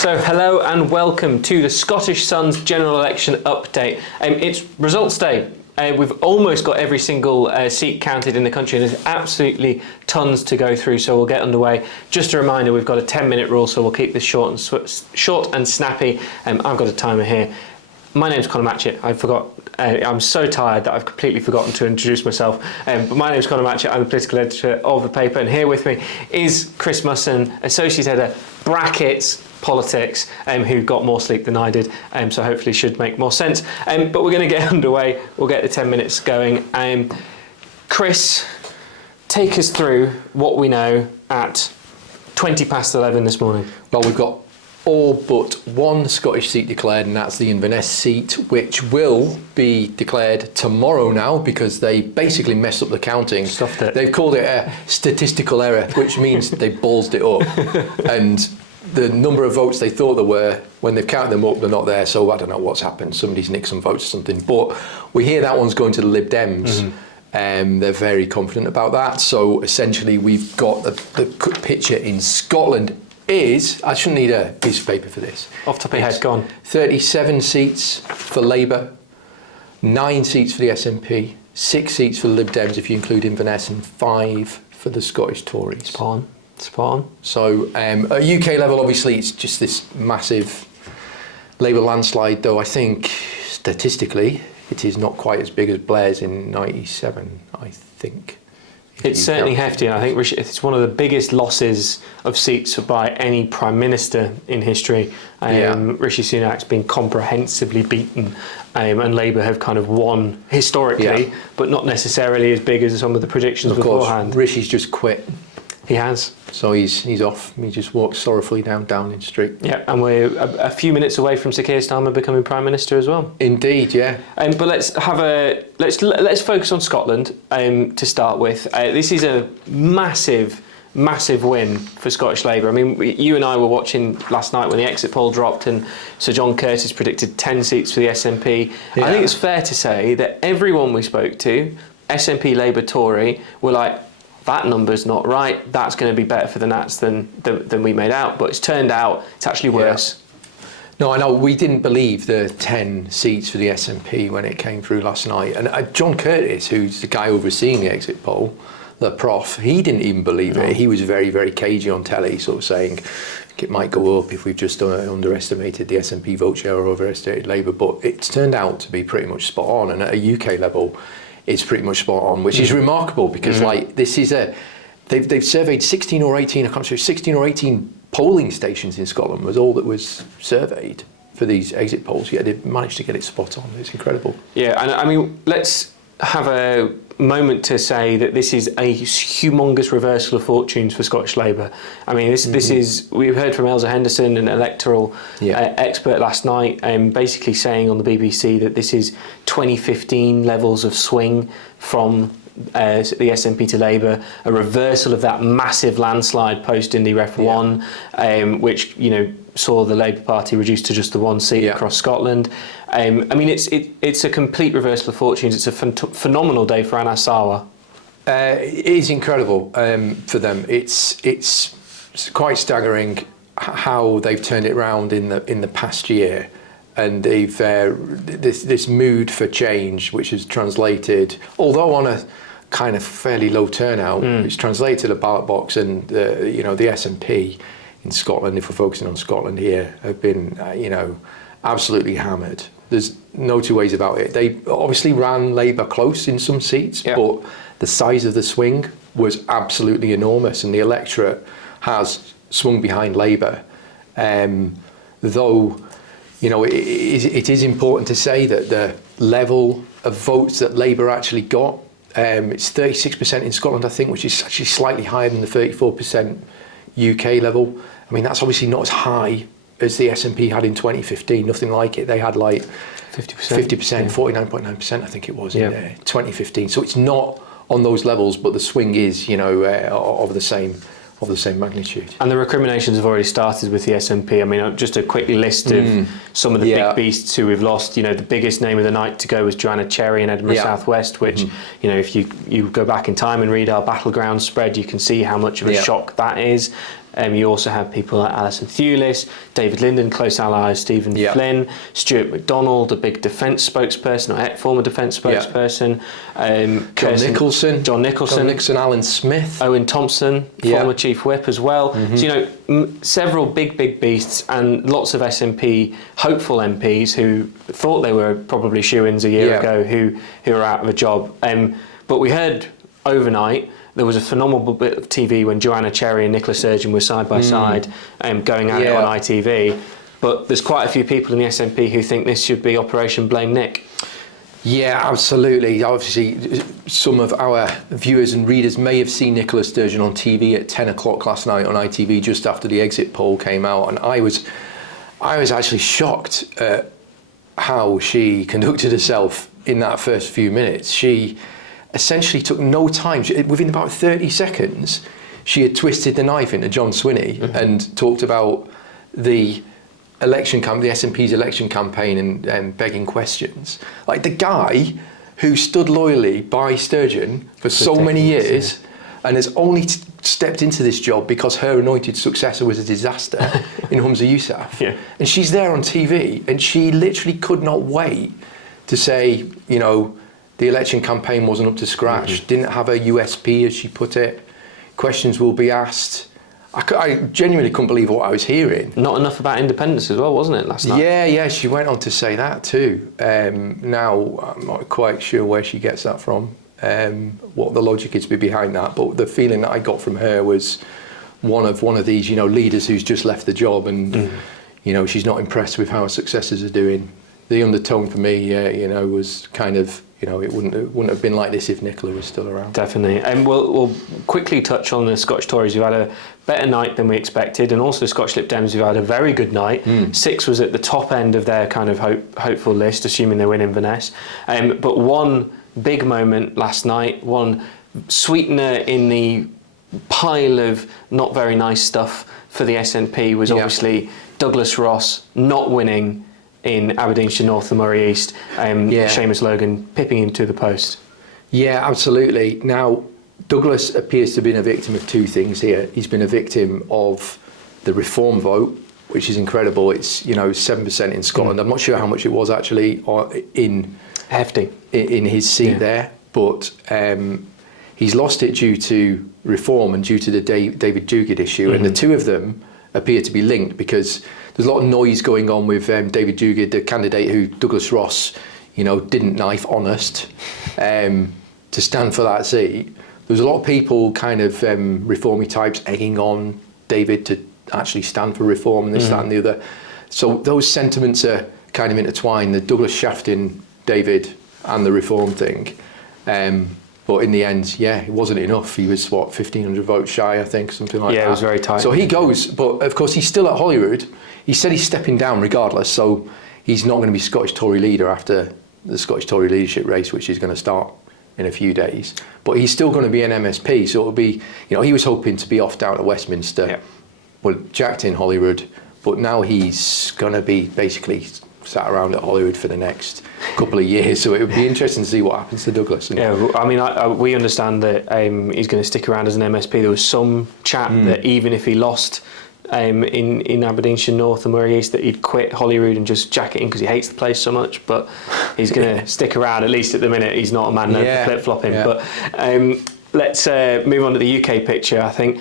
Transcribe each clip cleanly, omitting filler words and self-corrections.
So hello and welcome to the Scottish Sun's general election update. It's results day. We've almost got every single seat counted in the country, and there's absolutely tons to go through, so we'll get underway. Just a reminder, we've got a 10-minute rule, so we'll keep this short and snappy. I've got a timer here. My name's Conor Matchett. I'm so tired that I've completely forgotten to introduce myself. But my name's Conor Matchett. I'm the political editor of the paper, and here with me is Chris Musson, associate editor, brackets, politics, who got more sleep than I did, so hopefully should make more sense. But we're going to get underway. We'll get the 10 minutes going. Chris, take us through what we know at 20 past 11 this morning. Well, we've got all but one Scottish seat declared, and that's the Inverness seat, which will be declared tomorrow now because they basically messed up the counting. Stuffed it. They've called it a statistical error, which means they ballsed it up. And the number of votes they thought there were, when they've counted them up, they're not there. So I don't know what's happened. Somebody's nicked some votes or something. But we hear that one's going to the Lib Dems. They're very confident about that. So essentially, we've got the picture in Scotland is, I shouldn't need a piece of paper for this. Off the top of your head, gone. 37 seats for Labour, 9 seats for the SNP, 6 seats for the Lib Dems if you include Inverness, and 5 for the Scottish Tories. Spot on. So at UK level, obviously, it's just this massive Labour landslide, though I think statistically it is not quite as big as Blair's in 97, I think. It's certainly hefty, and I think it's one of the biggest losses of seats by any Prime Minister in history. Rishi Sunak's been comprehensively beaten, and Labour have kind of won historically, but not necessarily as big as some of the predictions beforehand. Rishi's just quit. He has. So he's off. He just walks sorrowfully down Downing Street. Yeah, and we're a few minutes away from Sir Keir Starmer becoming Prime Minister as well. Indeed, yeah. But let's focus on Scotland to start with. This is a massive win for Scottish Labour. I mean, you and I were watching last night when the exit poll dropped, and Sir John Curtis predicted 10 seats for the SNP. Yeah. I think it's fair to say that everyone we spoke to, SNP, Labour, Tory, were like, that number's not right. That's going to be better for the Nats than we made out. But it's turned out it's actually worse. Yeah. No, I know. We didn't believe the 10 seats for the SNP when it came through last night. And John Curtis, who's the guy overseeing the exit poll, the prof, he didn't even believe it. He was very, very cagey on telly, sort of saying it might go up if we've just underestimated the SNP vote share or overestimated Labour. But it's turned out to be pretty much spot on. And at a UK level, it's pretty much spot on, which is remarkable because this is they've surveyed 16 or 18, I can't remember, 16 or 18 polling stations in Scotland was all that was surveyed for these exit polls, yet they've managed to get it spot on. It's incredible. Yeah, and I mean, let's have a moment to say that this is a humongous reversal of fortunes for Scottish Labour. I mean, this is, we've heard from Elsa Henderson, an electoral expert last night, basically saying on the BBC that this is 2015 levels of swing from the SNP to Labour, a reversal of that massive landslide post Indy Ref 1, which, you know, saw the Labour Party reduced to just the one seat across Scotland. I mean, it's a complete reversal of fortunes. It's a phenomenal day for Anas Sarwar. It is incredible for them. It's quite staggering how they've turned it around in the past year, and they've this mood for change, which is translated, although on a kind of fairly low turnout, it's translated a ballot box, and the SNP in Scotland, if we're focusing on Scotland here, have been absolutely hammered. There's no two ways about it. They obviously ran Labour close in some seats, but the size of the swing was absolutely enormous, and the electorate has swung behind Labour. Though, it is important to say that the level of votes that Labour actually got, it's 36% in Scotland, I think, which is actually slightly higher than the 34% UK level. I mean, that's obviously not as high as the SNP had in 2015, nothing like it. They had like 50%, 49.9%, I think it was in 2015. So it's not on those levels, but the swing is, of the same magnitude. And the recriminations have already started with the SNP. I mean, just a quick list of some of the big beasts who we've lost. You know, the biggest name of the night to go was Joanna Cherry in Edinburgh South West, which, if you go back in time and read our Battleground spread, you can see how much of a shock that is. You also have people like Alison Thewlis, David Linden, close ally of Stephen Flynn, Stuart MacDonald, a big defence spokesperson, or former defence spokesperson, John Nicholson, Alan Smith, Owen Thompson, former Chief Whip as well. So, several big beasts, and lots of SNP hopeful MPs who thought they were probably shoo-ins a year ago who are out of a job. But we heard overnight there was a phenomenal bit of TV when Joanna Cherry and Nicola Sturgeon were side by side going at it on ITV. But there's quite a few people in the SNP who think this should be Operation Blame Nick. Yeah, absolutely. Obviously, some of our viewers and readers may have seen Nicola Sturgeon on TV at 10 o'clock last night on ITV, just after the exit poll came out, and I was actually shocked at how she conducted herself in that first few minutes. She essentially took no time. Within about 30 seconds, she had twisted the knife into John Swinney and talked about the election the SNP's election campaign and begging questions. Like, the guy who stood loyally by Sturgeon for so many years and has only stepped into this job because her anointed successor was a disaster in Humza Yousaf. And she's there on TV, and she literally could not wait to say, the election campaign wasn't up to scratch, didn't have a USP, as she put it. Questions will be asked. I genuinely couldn't believe what I was hearing. Not enough about independence as well, wasn't it, last night? Yeah, she went on to say that too. Now, I'm not quite sure where she gets that from, what the logic is behind that, but the feeling that I got from her was one of these, leaders who's just left the job, and she's not impressed with how her successors are doing. The undertone for me, was kind of, it wouldn't have been like this if Nicola was still around. Definitely. And we'll quickly touch on the Scottish Tories, who had a better night than we expected, and also Scottish Lib Dems, who had a very good night. 6 was at the top end of their kind of hopeful list, assuming they win Inverness. But one big moment last night, one sweetener in the pile of not very nice stuff for the SNP was obviously Douglas Ross not winning in Aberdeenshire North and Murray East, Seamus Logan pipping him to the post. Yeah, absolutely. Now, Douglas appears to have been a victim of two things here. He's been a victim of the reform vote, which is incredible. It's 7% in Scotland. I'm not sure how much it was actually in his seat there, but he's lost it due to reform and due to the David Duguid issue, and the two of them appear to be linked, because there's a lot of noise going on with David Duguid, the candidate who Douglas Ross, didn't knife honest to stand for that seat. There was a lot of people, kind of reformy types, egging on David to actually stand for reform and this, that and the other. So those sentiments are kind of intertwined, the Douglas shafting David and the reform thing. But in the end, it wasn't enough. He was, 1,500 votes shy, I think, something like that. Yeah, it was very tight. So he goes, but of course he's still at Holyrood. He said he's stepping down regardless, so he's not going to be Scottish Tory leader after the Scottish Tory leadership race, which is going to start in a few days. But he's still going to be an MSP, so it'll be, he was hoping to be off down to Westminster, well, jacked in Holyrood, but now he's going to be basically sat around at Holyrood for the next couple of years, so it would be interesting to see what happens to Douglas. We understand that he's going to stick around as an MSP. There was some chat that even if he lost in Aberdeenshire North and Murray East, that he'd quit Holyrood and just jack it in because he hates the place so much, but he's going to stick around, at least at the minute. He's not a man known for flip-flopping. But let's move on to the UK picture, I think.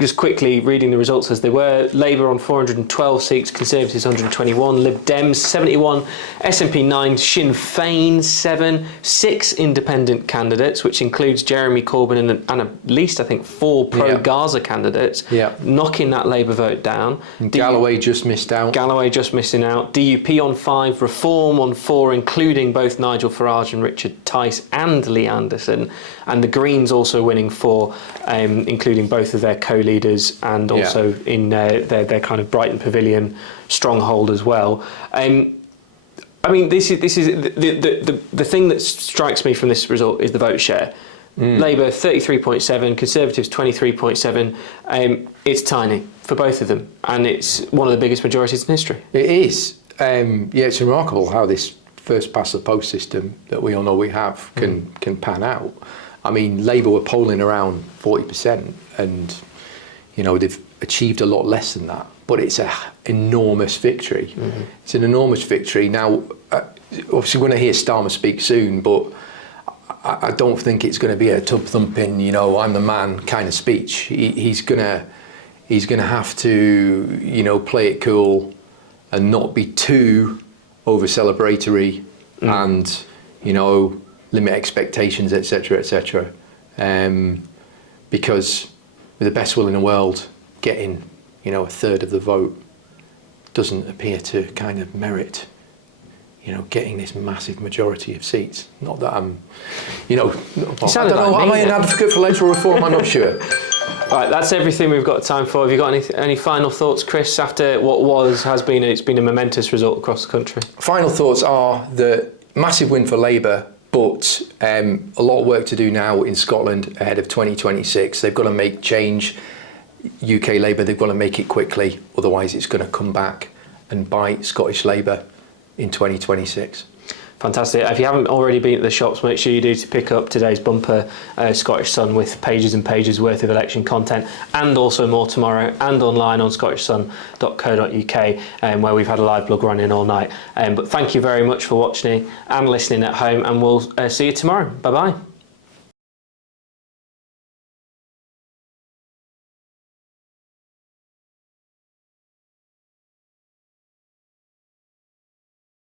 Just quickly reading the results as they were: Labour on 412 seats, Conservatives 121, Lib Dems 71, SNP 9, Sinn Féin 7, 6 independent candidates, which includes Jeremy Corbyn and at least, I think, 4 pro-Gaza candidates, knocking that Labour vote down. Galloway just missed out. DUP on 5, Reform on 4, including both Nigel Farage and Richard Tice and Lee Anderson, and the Greens also winning 4, including both of their co-leaders and also in their kind of Brighton Pavilion stronghold as well. This is the thing that strikes me from this result is the vote share. Labour 33.7, Conservatives 23.7. It's tiny for both of them, and it's one of the biggest majorities in history. It is. It's remarkable how this first past the post system that we all know we have can pan out. I mean, Labour were polling around 40%, and they've achieved a lot less than that, but it's an enormous victory. It's an enormous victory. Now, obviously, we're going to hear Starmer speak soon, but I don't think it's going to be a tub thumping, you know, I'm the man kind of speech. He's gonna have to, you know, play it cool and not be too over celebratory and, you know, limit expectations, etc., etc. Because with the best will in the world, getting, you know, a third of the vote doesn't appear to kind of merit, you know, getting this massive majority of seats. Not that I'm, you know, I don't know, am I an advocate for electoral reform? I'm not sure. Right, that's everything we've got time for. Have you got any final thoughts, Chris, after what it's been a momentous result across the country? Final thoughts are that massive win for Labour, but a lot of work to do now in Scotland ahead of 2026. They've got to make change. UK Labour, they've got to make it quickly, otherwise it's going to come back and bite Scottish Labour in 2026. Fantastic. If you haven't already been at the shops, make sure you do to pick up today's bumper Scottish Sun with pages and pages worth of election content, and also more tomorrow, and online on scottishsun.co.uk, where we've had a live blog running all night. But thank you very much for watching and listening at home, and we'll see you tomorrow. Bye bye.